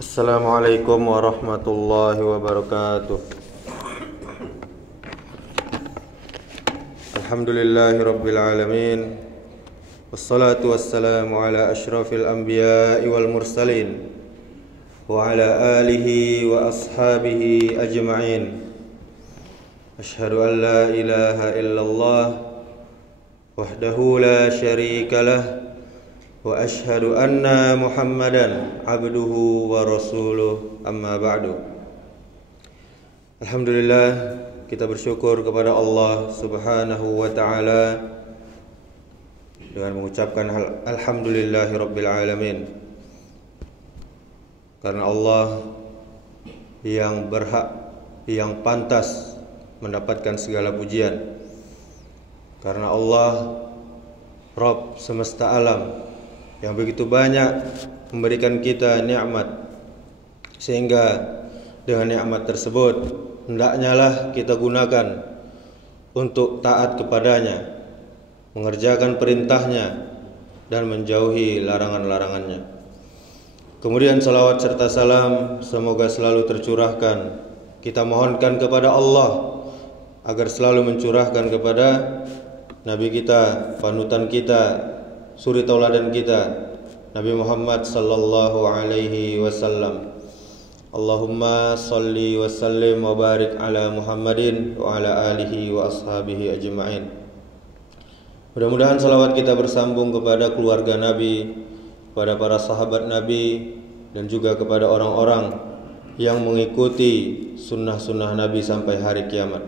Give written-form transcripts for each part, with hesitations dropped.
Assalamualaikum warahmatullahi wabarakatuh. Alhamdulillahi rabbil alamin. Wassalatu wassalamu ala asyrafil anbiya'i wal mursalin wa ala alihi wa ashabihi ajma'in. Asyhadu an la ilaha illallah wahdahu la syarika lah wa asyhadu anna Muhammadan abduhu wa rasuluh, amma ba'du. Alhamdulillah, kita bersyukur kepada Allah Subhanahu wa ta'ala dengan mengucapkan alhamdulillahi rabbil alamin, karena Allah yang berhak, yang pantas mendapatkan segala pujian, karena Allah Rabb semesta alam yang begitu banyak memberikan kita nikmat, sehingga dengan nikmat tersebut hendaknya lah kita gunakan untuk taat kepadanya, mengerjakan perintahnya dan menjauhi larangan-larangannya. Kemudian salawat serta salam semoga selalu tercurahkan, kita mohonkan kepada Allah agar selalu mencurahkan kepada Nabi kita, panutan kita, suri tauladan kita, Nabi Muhammad sallallahu alaihi wasallam. Allahumma salli wa sallim wa barik ala Muhammadin wa ala alihi wa ashabihi ajma'in. Mudah-mudahan salawat kita bersambung kepada keluarga Nabi, kepada para sahabat Nabi, dan juga kepada orang-orang yang mengikuti sunnah-sunnah Nabi sampai hari kiamat.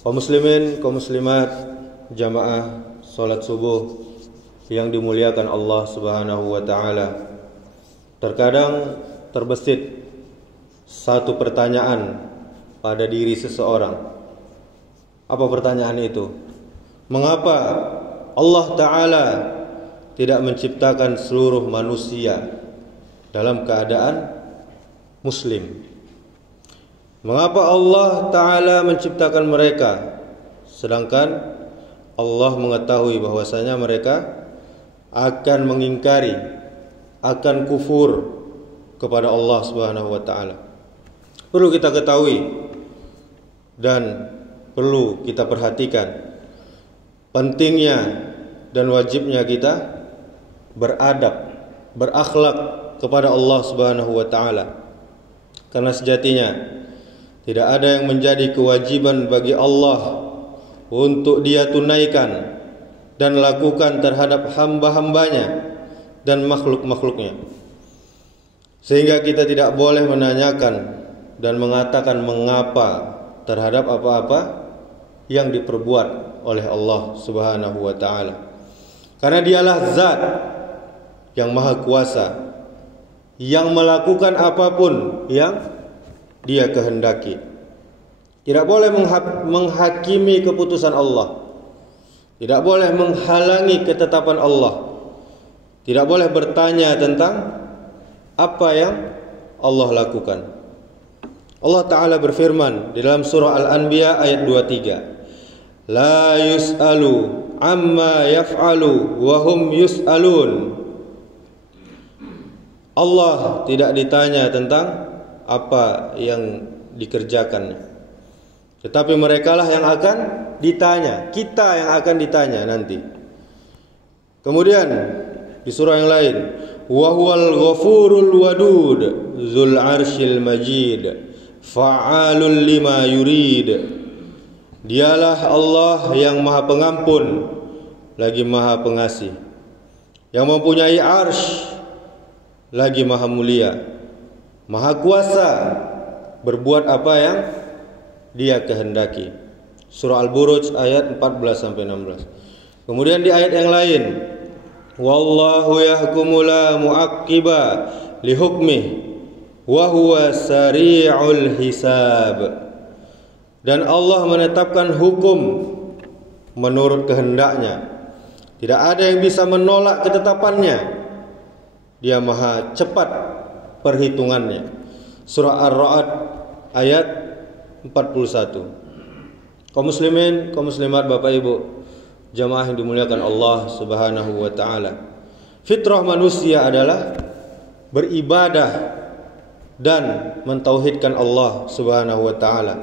Kaum muslimin, kaum muslimat, jamaah salat subuh yang dimuliakan Allah Subhanahu wa ta'ala, terkadang terbesit satu pertanyaan pada diri seseorang. Apa pertanyaan itu? Mengapa Allah Ta'ala tidak menciptakan seluruh manusia dalam keadaan muslim? Mengapa Allah Ta'ala menciptakan mereka sedangkan Allah mengetahui bahwasanya mereka akan mengingkari, akan kufur kepada Allah Subhanahu wa ta'ala? Perlu kita ketahui dan perlu kita perhatikan pentingnya dan wajibnya kita beradab, berakhlak kepada Allah Subhanahu wa ta'ala. Karena sejatinya tidak ada yang menjadi kewajiban bagi Allah untuk dia tunaikan dan lakukan terhadap hamba-hambanya dan makhluk-makhluknya, sehingga kita tidak boleh menanyakan dan mengatakan mengapa terhadap apa-apa yang diperbuat oleh Allah Subhanahu wa ta'ala. Karena dialah zat yang maha kuasa, yang melakukan apapun yang dia kehendaki. Tidak boleh menghakimi keputusan Allah, tidak boleh menghalangi ketetapan Allah, tidak boleh bertanya tentang apa yang Allah lakukan. Allah Ta'ala berfirman di dalam surah Al-Anbiya ayat 23, La yus'alu amma yaf'alu wa hum yus'alun. Allah tidak ditanya tentang apa yang dikerjakannya, tetapi merekalah yang akan ditanya, kita yang akan ditanya nanti. Kemudian di surah yang lain, wa huwal ghafurul wadud dzul arsyil majid fa'alul lima yurid. Dialah Allah yang maha pengampun lagi maha pengasih, yang mempunyai arsy lagi maha mulia, maha kuasa berbuat apa yang dia kehendaki. Surah Al-Buruj ayat 14-16. Kemudian di ayat yang lain, wallahu yahkumu la mu'aqqiba li hukmih wa huwa sari'ul hisab. Dan Allah menetapkan hukum menurut kehendaknya, tidak ada yang bisa menolak ketetapannya, dia maha cepat perhitungannya. Surah Ar-Ra'd ayat 41. Kaum muslimin, kaum muslimat, Bapak Ibu, jamaah yang dimuliakan Allah Subhanahu wa ta'ala, fitrah manusia adalah beribadah dan mentauhidkan Allah Subhanahu wa taala.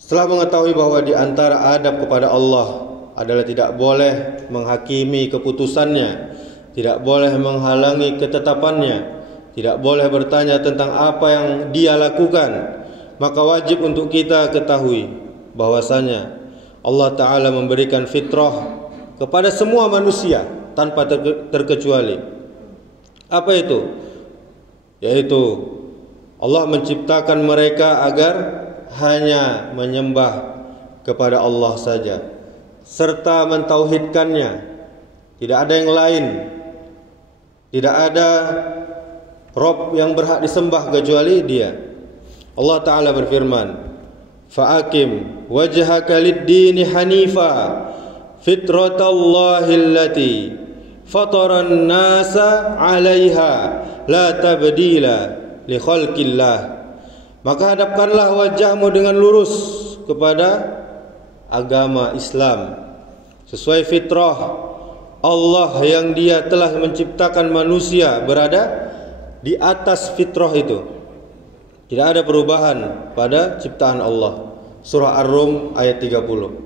Setelah mengetahui bahwa di antara adab kepada Allah adalah tidak boleh menghakimi keputusannya, tidak boleh menghalangi ketetapannya, tidak boleh bertanya tentang apa yang dia lakukan, maka wajib untuk kita ketahui bahwasanya Allah Ta'ala memberikan fitrah kepada semua manusia tanpa terkecuali. Apa itu? Yaitu Allah menciptakan mereka agar hanya menyembah kepada Allah saja serta mentauhidkannya. Tidak ada yang lain, tidak ada Rob yang berhak disembah kecuali Dia. Allah Ta'ala berfirman, "Fa'akim wajhaka lid-dini hanifa fitratallahi allati fataran nasa 'alaiha la tabdila li khalqillah." Maka hadapkanlah wajahmu dengan lurus kepada agama Islam sesuai fitrah Allah yang Dia telah menciptakan manusia berada di atas fitrah itu. Tidak ada perubahan pada ciptaan Allah. Surah Ar-Rum ayat 30.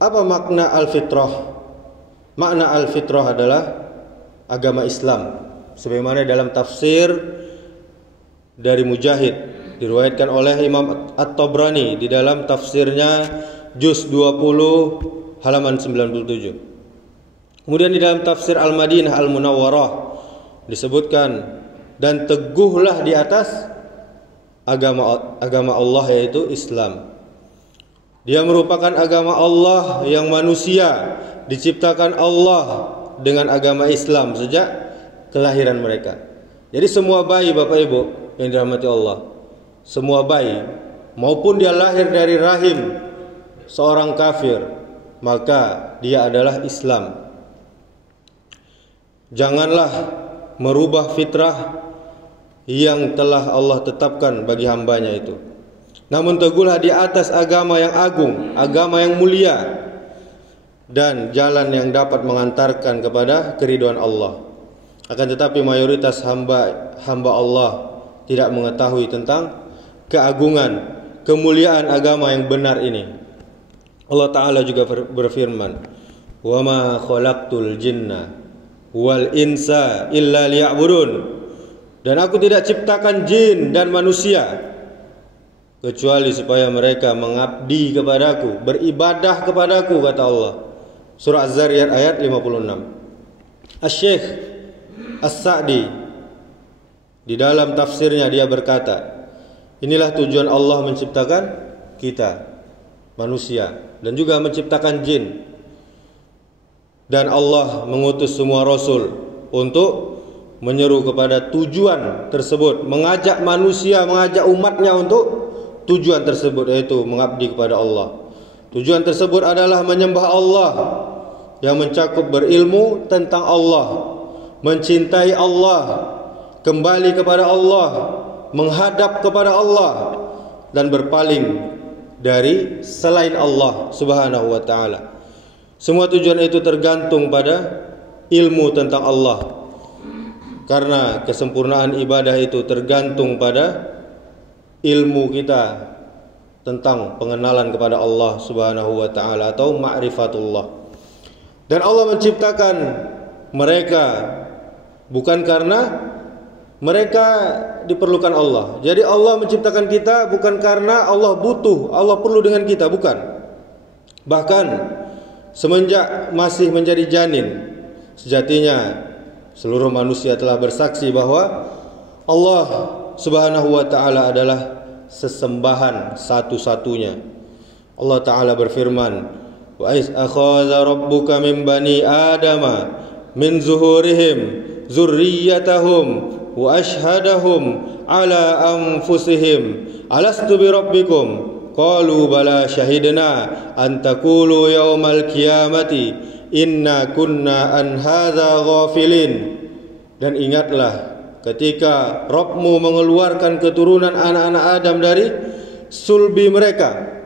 Apa makna al-fitrah? Makna al-fitrah adalah agama Islam, sebagaimana dalam tafsir dari Mujahid diriwayatkan oleh Imam At-Tabrani di dalam tafsirnya juz 20 halaman 97. Kemudian di dalam tafsir Al-Madinah Al-Munawwarah disebutkan, dan teguhlah di atas agama Allah, yaitu Islam. Dia merupakan agama Allah yang manusia diciptakan Allah dengan agama Islam sejak kelahiran mereka. Jadi semua bayi, Bapak Ibu yang dirahmati Allah, semua bayi maupun dia lahir dari rahim seorang kafir, maka dia adalah Islam. Janganlah merubah fitrah yang telah Allah tetapkan bagi hambanya itu, namun teguhlah di atas agama yang agung, agama yang mulia, dan jalan yang dapat mengantarkan kepada keridhaan Allah. Akan tetapi mayoritas hamba Allah tidak mengetahui tentang keagungan, kemuliaan agama yang benar ini. Allah Ta'ala juga berfirman, "Wa ma khalaqtul jinna wal insa illa liya'budun." Dan aku tidak ciptakan jin dan manusia kecuali supaya mereka mengabdi kepadaku, beribadah kepadaku, kata Allah. Surah Az-Zariyat ayat 56. Asy-Syaikh As-Sa'di di dalam tafsirnya dia berkata, inilah tujuan Allah menciptakan kita manusia dan juga menciptakan jin. Dan Allah mengutus semua rasul untuk menyeru kepada tujuan tersebut, mengajak manusia, mengajak umatnya untuk tujuan tersebut, yaitu mengabdi kepada Allah. Tujuan tersebut adalah menyembah Allah yang mencakup berilmu tentang Allah, mencintai Allah, kembali kepada Allah, menghadap kepada Allah, dan berpaling dari selain Allah Subhanahu wa ta'ala. Semua tujuan itu tergantung pada ilmu tentang Allah, karena kesempurnaan ibadah itu tergantung pada ilmu kita tentang pengenalan kepada Allah Subhanahu wa ta'ala atau ma'rifatullah. Dan Allah menciptakan mereka bukan karena mereka diperlukan Allah. Jadi Allah menciptakan kita bukan karena Allah butuh, Allah perlu dengan kita, bukan. Bahkan semenjak masih menjadi janin, sejatinya seluruh manusia telah bersaksi bahwa Allah Subhanahu wa ta'ala adalah sesembahan satu-satunya. Allah Ta'ala berfirman, wa iz akhadha rabbuka min bani adama min zuhurihim zurriyyatahum wa ashhadahum ala anfusihim alastu bi rabbikum qalu bala syahidna an taqulu yaumal qiyamati inna kunna an hadza ghafilin. Dan ingatlah ketika Rabbmu mengeluarkan keturunan anak-anak Adam dari sulbi mereka,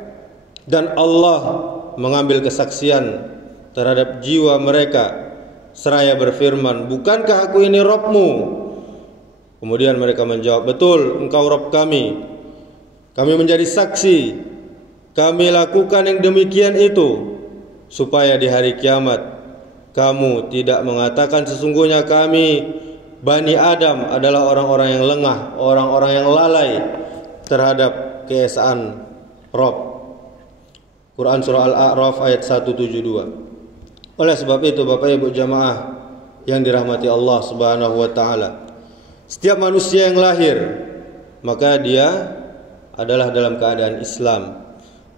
dan Allah mengambil kesaksian terhadap jiwa mereka seraya berfirman, bukankah aku ini Rabbmu? Kemudian mereka menjawab, betul, engkau Rabb kami. Kami menjadi saksi, kami lakukan yang demikian itu, supaya di hari kiamat kamu tidak mengatakan sesungguhnya kami Bani Adam adalah orang-orang yang lengah, orang-orang yang lalai terhadap keesaan Rabb. Quran surah Al-A'raf ayat 172. Oleh sebab itu Bapak Ibu jamaah yang dirahmati Allah Subhanahu wa taala, setiap manusia yang lahir maka dia adalah dalam keadaan Islam,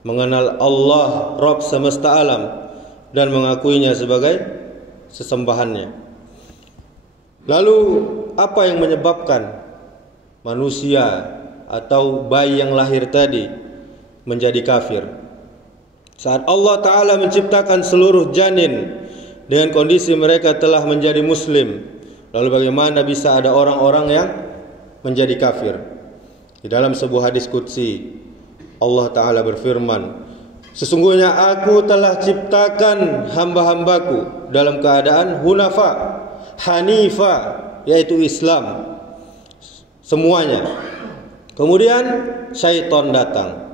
mengenal Allah Rabb semesta alam dan mengakuinya sebagai sesembahannya. Lalu apa yang menyebabkan manusia atau bayi yang lahir tadi menjadi kafir? Saat Allah Ta'ala menciptakan seluruh janin dengan kondisi mereka telah menjadi muslim, lalu bagaimana bisa ada orang-orang yang menjadi kafir? Di dalam sebuah hadis qudsi Allah Ta'ala berfirman, sesungguhnya aku telah ciptakan hamba-hambaku dalam keadaan hunafa, hanifa, yaitu Islam semuanya. Kemudian syaitan datang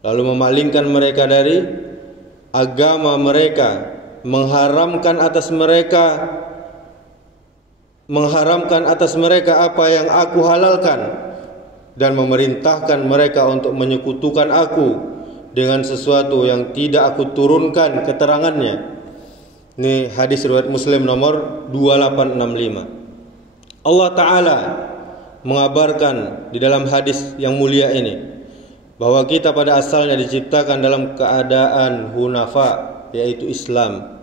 lalu memalingkan mereka dari agama mereka, mengharamkan atas mereka apa yang aku halalkan, dan memerintahkan mereka untuk menyekutukan aku dengan sesuatu yang tidak aku turunkan keterangannya. Ini hadis riwayat Muslim nomor 2865. Allah Ta'ala mengabarkan di dalam hadis yang mulia ini bahwa kita pada asalnya diciptakan dalam keadaan hunafa, yaitu Islam.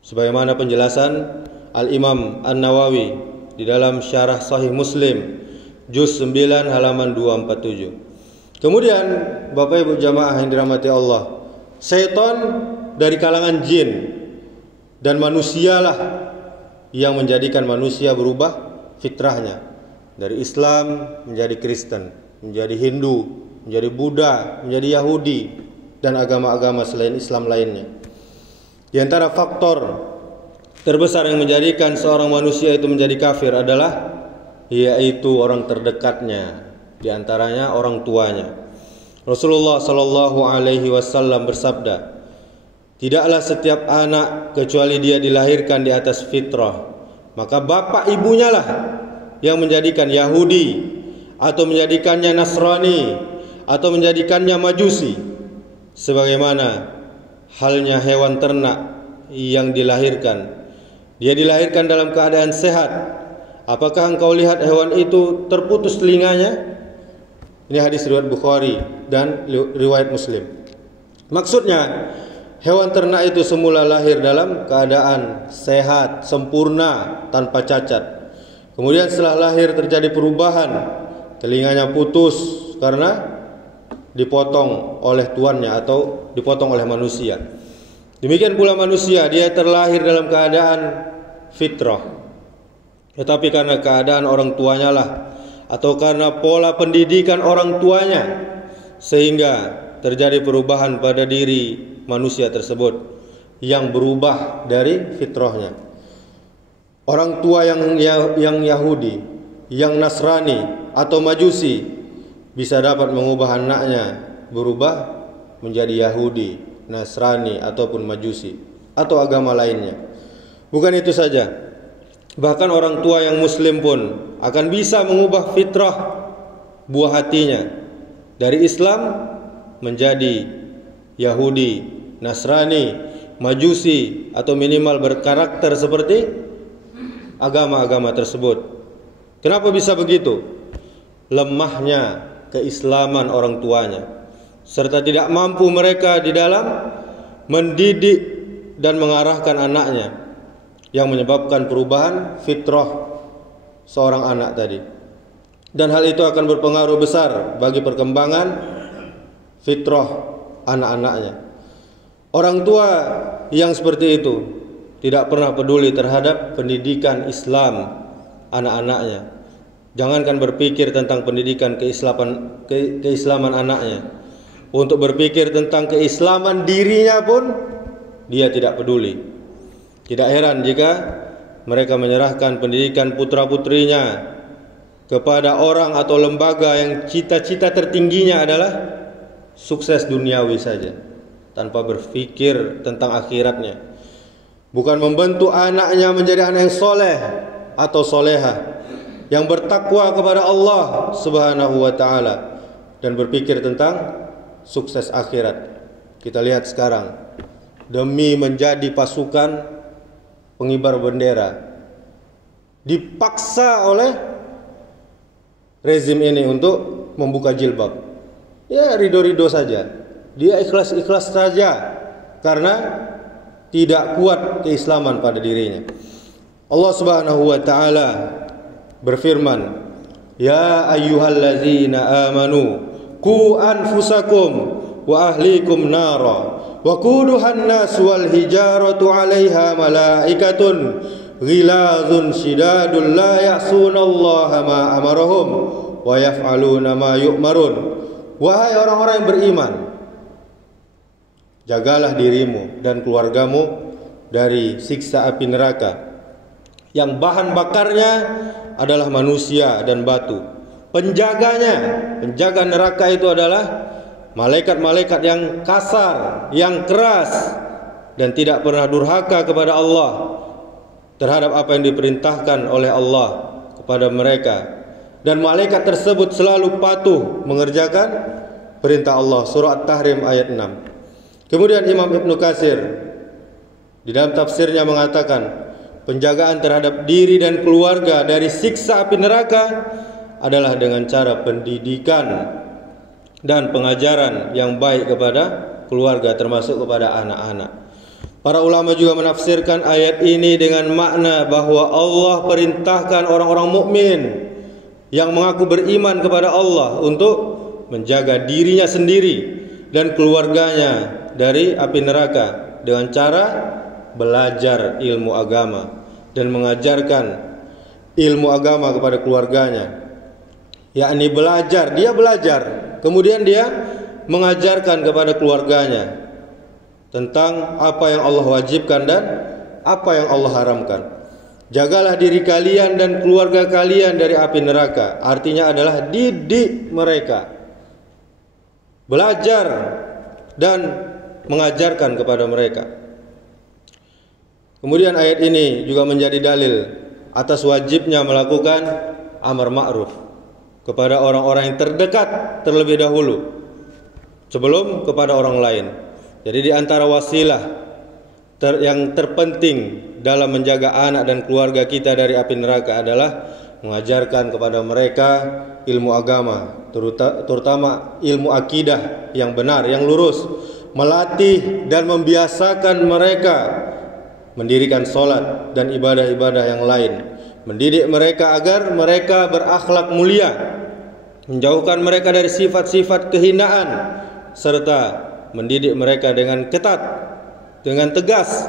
Sebagaimana penjelasan Al-Imam An-Nawawi di dalam Syarah Sahih Muslim juz 9 halaman 247. Kemudian Bapak Ibu jamaah yang dirahmati Allah, syaitan dari kalangan jin dan manusialah yang menjadikan manusia berubah fitrahnya dari Islam menjadi Kristen, menjadi Hindu, menjadi Buddha, menjadi Yahudi, dan agama-agama selain Islam lainnya. Di antara faktor terbesar yang menjadikan seorang manusia itu menjadi kafir adalah yaitu orang terdekatnya, di antaranya orang tuanya. Rasulullah sallallahu alaihi wasallam bersabda, tidaklah setiap anak kecuali dia dilahirkan di atas fitrah, maka bapak ibunya lah yang menjadikan Yahudi atau menjadikannya Nasrani atau menjadikannya Majusi. Sebagaimana halnya hewan ternak yang dilahirkan, dia dilahirkan dalam keadaan sehat. Apakah engkau lihat hewan itu terputus telinganya? Ini hadis riwayat Bukhari dan riwayat Muslim. Maksudnya hewan ternak itu semula lahir dalam keadaan sehat, sempurna, tanpa cacat. Kemudian setelah lahir terjadi perubahan, telinganya putus karena dipotong oleh tuannya atau dipotong oleh manusia. Demikian pula manusia, dia terlahir dalam keadaan fitrah, tetapi karena keadaan orang tuanya lah atau karena pola pendidikan orang tuanya sehingga terjadi perubahan pada diri manusia tersebut yang berubah dari fitrahnya. Orang tua yang Yahudi, yang Nasrani atau Majusi bisa dapat mengubah anaknya berubah menjadi Yahudi, Nasrani ataupun Majusi atau agama lainnya. Bukan itu saja, bahkan orang tua yang Muslim pun akan bisa mengubah fitrah buah hatinya dari Islam menjadi Yahudi, Nasrani, Majusi, atau minimal berkarakter seperti agama-agama tersebut. Kenapa bisa begitu? Lemahnya keislaman orang tuanya, serta tidak mampu mereka di dalam mendidik dan mengarahkan anaknya, yang menyebabkan perubahan fitrah seorang anak tadi. Dan hal itu akan berpengaruh besar bagi perkembangan fitrah anak-anaknya. Orang tua yang seperti itu tidak pernah peduli terhadap pendidikan Islam anak-anaknya. Jangankan berpikir tentang pendidikan keislaman anaknya, untuk berpikir tentang keislaman dirinya pun dia tidak peduli. Tidak heran jika mereka menyerahkan pendidikan putra-putrinya kepada orang atau lembaga yang cita-cita tertingginya adalah sukses duniawi saja, tanpa berpikir tentang akhiratnya. Bukan membentuk anaknya menjadi anak yang soleh atau soleha, yang bertakwa kepada Allah Subhanahu wa ta'ala, dan berpikir tentang sukses akhirat. Kita lihat sekarang, demi menjadi pasukan pengibar bendera, dipaksa oleh rezim ini untuk membuka jilbab. Ya, ridho-ridho saja, dia ikhlas-ikhlas saja, karena tidak kuat keislaman pada dirinya. Allah Subhanahu wa ta'ala berfirman, ya ayyuhalladzina amanu qu anfusakum wa ahlikum nara wa quduhan nas wal hijaratu 'alaiha malaikatun ghilazun shidadun la ya'sunallaha ma amarahum wa yaf'aluna ma yu'marun. Wahai orang-orang yang beriman, jagalah dirimu dan keluargamu dari siksa api neraka yang bahan bakarnya adalah manusia dan batu. Penjaga neraka itu adalah malaikat-malaikat yang kasar, yang keras, dan tidak pernah durhaka kepada Allah terhadap apa yang diperintahkan oleh Allah kepada mereka. Dan malaikat tersebut selalu patuh mengerjakan perintah Allah. Surah At-Tahrim ayat 6. Kemudian Imam Ibnu Katsir di dalam tafsirnya mengatakan, penjagaan terhadap diri dan keluarga dari siksa api neraka adalah dengan cara pendidikan dan pengajaran yang baik kepada keluarga, termasuk kepada anak-anak. Para ulama juga menafsirkan ayat ini dengan makna bahwa Allah perintahkan orang-orang mukmin yang mengaku beriman kepada Allah untuk menjaga dirinya sendiri dan keluarganya dari api neraka dengan cara belajar ilmu agama dan mengajarkan ilmu agama kepada keluarganya. Yakni dia belajar, kemudian dia mengajarkan kepada keluarganya tentang apa yang Allah wajibkan dan apa yang Allah haramkan. Jagalah diri kalian dan keluarga kalian dari api neraka. Artinya adalah didik mereka, belajar dan mengajarkan kepada mereka. Kemudian ayat ini juga menjadi dalil atas wajibnya melakukan amar ma'ruf kepada orang-orang yang terdekat terlebih dahulu sebelum kepada orang lain. Jadi di antara wasilah yang terpenting dalam menjaga anak dan keluarga kita dari api neraka adalah mengajarkan kepada mereka ilmu agama, terutama ilmu akidah yang benar, yang lurus, melatih dan membiasakan mereka mendirikan sholat dan ibadah-ibadah yang lain, mendidik mereka agar mereka berakhlak mulia, menjauhkan mereka dari sifat-sifat kehinaan, serta mendidik mereka dengan ketat, dengan tegas,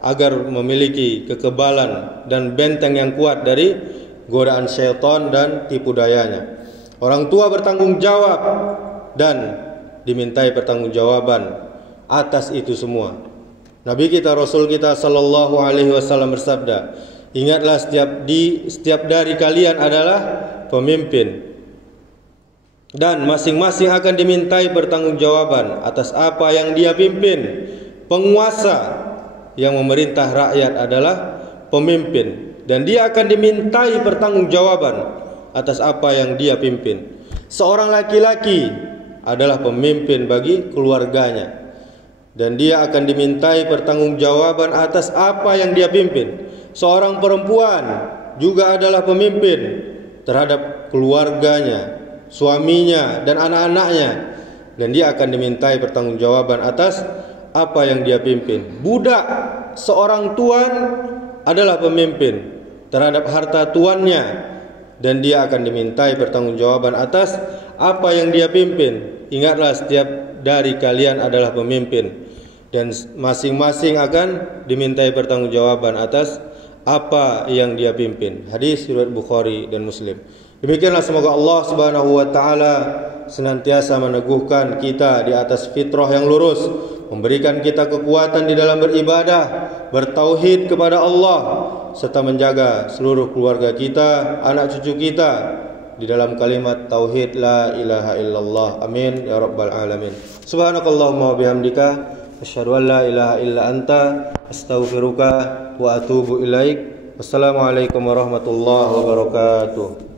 agar memiliki kekebalan dan benteng yang kuat dari godaan syaitan dan tipu dayanya. Orang tua bertanggung jawab dan dimintai pertanggungjawaban atas itu semua. Nabi kita, Rasul kita sallallahu alaihi wasallam bersabda, ingatlah setiap dari kalian adalah pemimpin, dan masing-masing akan dimintai pertanggungjawaban atas apa yang dia pimpin. Penguasa yang memerintah rakyat adalah pemimpin, dan dia akan dimintai pertanggungjawaban atas apa yang dia pimpin. Seorang laki-laki adalah pemimpin bagi keluarganya, dan dia akan dimintai pertanggungjawaban atas apa yang dia pimpin. Seorang perempuan juga adalah pemimpin terhadap keluarganya, suaminya dan anak-anaknya, dan dia akan dimintai pertanggungjawaban atas apa yang dia pimpin. Budak seorang tuan adalah pemimpin terhadap harta tuannya, dan dia akan dimintai pertanggungjawaban atas apa yang dia pimpin. Ingatlah setiap dari kalian adalah pemimpin, dan masing-masing akan dimintai pertanggungjawaban atas apa yang dia pimpin. Hadis riwayat Bukhari dan Muslim. Demikianlah, semoga Allah Subhanahu wa taala senantiasa meneguhkan kita di atas fitrah yang lurus, memberikan kita kekuatan di dalam beribadah, bertauhid kepada Allah, serta menjaga seluruh keluarga kita, anak cucu kita di dalam kalimat tauhid la ilaha illallah. Amin ya rabbal alamin. Subhanakallahumma wa bihamdika asyhadu an la ilaha illa anta astaghfiruka wa atubu ilaik. Wassalamualaikum warahmatullahi wabarakatuh.